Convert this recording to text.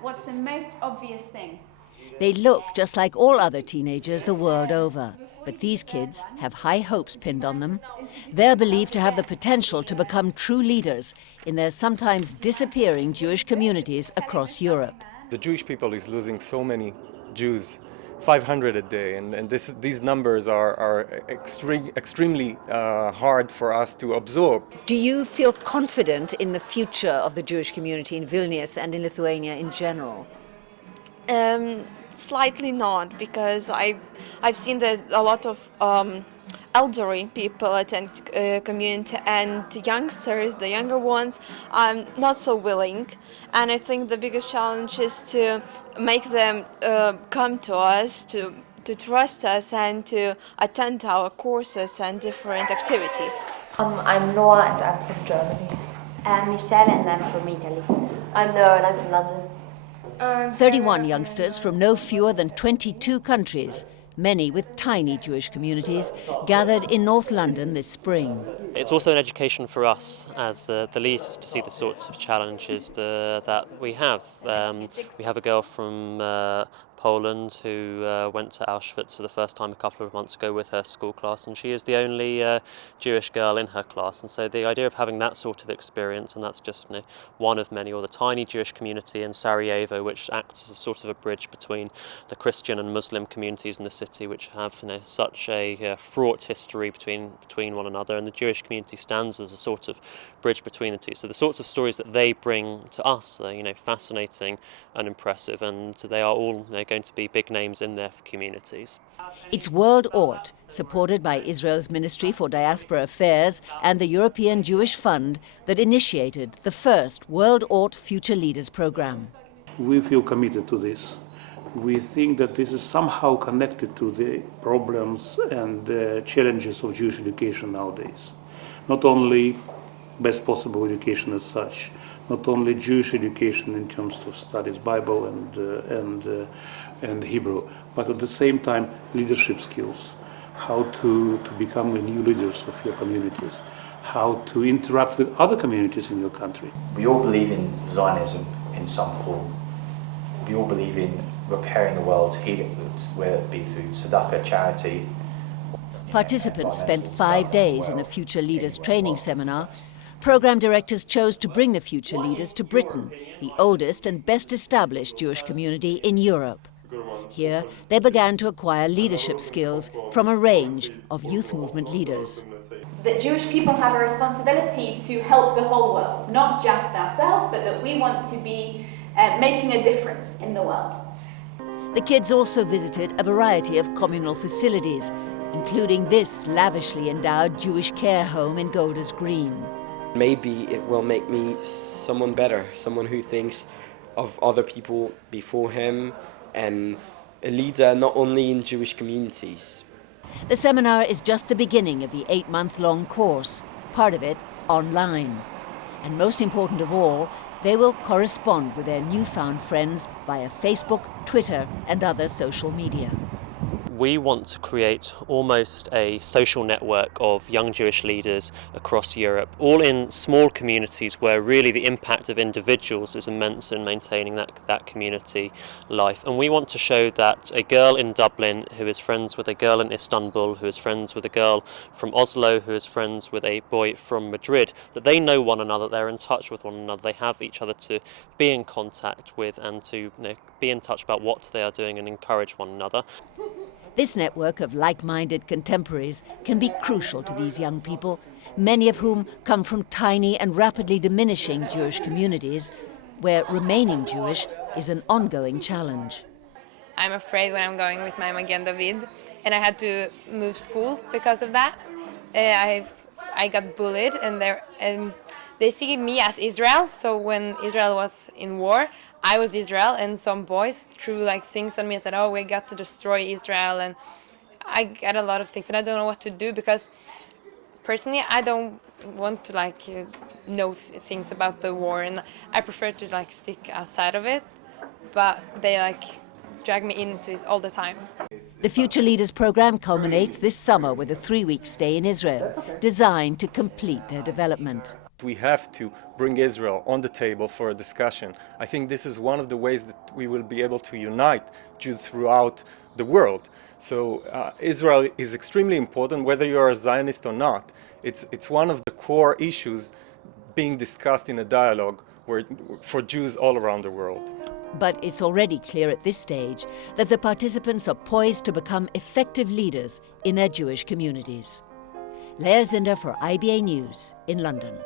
What's the most obvious thing? They look just like all other teenagers the world over. But these kids have high hopes pinned on them. They're believed to have the potential to become true leaders in their sometimes disappearing Jewish communities across Europe. The Jewish people is losing so many Jews, 500 a day, and these numbers are extremely hard for us to absorb. Do you feel confident in the future of the Jewish community in Vilnius and in Lithuania in general? Slightly not, because I've seen that a lot of elderly people attend community, and youngsters, the younger ones, are not so willing. And I think the biggest challenge is to make them come to us, to trust us, and to attend our courses and different activities. I'm Noah and I'm from Germany. I'm Michelle and I'm from Italy. I'm Noah and I'm from London. 31 youngsters from no fewer than 22 countries, many with tiny Jewish communities, gathered in North London this spring. It's also an education for us as the leaders to see the sorts of challenges that we have. We have a girl from Poland who went to Auschwitz for the first time a couple of months ago with her school class, and she is the only Jewish girl in her class. And so the idea of having that sort of experience, and that's just one of many, or the tiny Jewish community in Sarajevo, which acts as a sort of a bridge between the Christian and Muslim communities in the city, which have such a fraught history between one another, and the Jewish community stands as a sort of bridge between the two. So the sorts of stories that they bring to us are fascinating and impressive, and they are all going to be big names in their communities. It's World Ort, supported by Israel's Ministry for Diaspora Affairs and the European Jewish Fund, that initiated the first World Ort Future Leaders program. We feel committed to this. We think that this is somehow connected to the problems and challenges of Jewish education nowadays. Not only best possible education as such, not only Jewish education in terms of studies, Bible and Hebrew, but at the same time leadership skills, how to become the new leaders of your communities, how to interact with other communities in your country. We all believe in Zionism in some form. We all believe in repairing the world, healing, whether it be through tzedakah, charity. Participants spent 5 days in a Future Leaders training seminar. Program directors chose to bring the future leaders to Britain, the oldest and best established Jewish community in Europe. Here, they began to acquire leadership skills from a range of youth movement leaders. That Jewish people have a responsibility to help the whole world, not just ourselves, but that we want to be making a difference in the world. The kids also visited a variety of communal facilities, including this lavishly endowed Jewish care home in Golders Green. Maybe it will make me someone better, someone who thinks of other people before him, and a leader not only in Jewish communities. The seminar is just the beginning of the 8-month-long course, part of it online. And most important of all, they will correspond with their newfound friends via Facebook, Twitter, and other social media. We want to create almost a social network of young Jewish leaders across Europe, all in small communities where really the impact of individuals is immense in maintaining that community life. And we want to show that a girl in Dublin who is friends with a girl in Istanbul, who is friends with a girl from Oslo, who is friends with a boy from Madrid, that they know one another, they're in touch with one another, they have each other to be in contact with and to be in touch about what they are doing and encourage one another. This network of like-minded contemporaries can be crucial to these young people, many of whom come from tiny and rapidly diminishing Jewish communities, where remaining Jewish is an ongoing challenge. I'm afraid when I'm going with my Magen David, and I had to move school because of that. I got bullied, and they see me as Israel. So when Israel was in war, I was Israel, and some boys threw things on me and said, "Oh, we got to destroy Israel," and I got a lot of things, and I don't know what to do because personally I don't want to know things about the war, and I prefer to stick outside of it, but they drag me into it all the time. The Future Leaders program culminates this summer with a 3-week stay in Israel, designed to complete their development. We have to bring Israel on the table for a discussion. I think this is one of the ways that we will be able to unite Jews throughout the world. So Israel is extremely important, whether you are a Zionist or not. It's one of the core issues being discussed in a dialogue for Jews all around the world. But it's already clear at this stage that the participants are poised to become effective leaders in their Jewish communities. Leah Zinder for IBA News in London.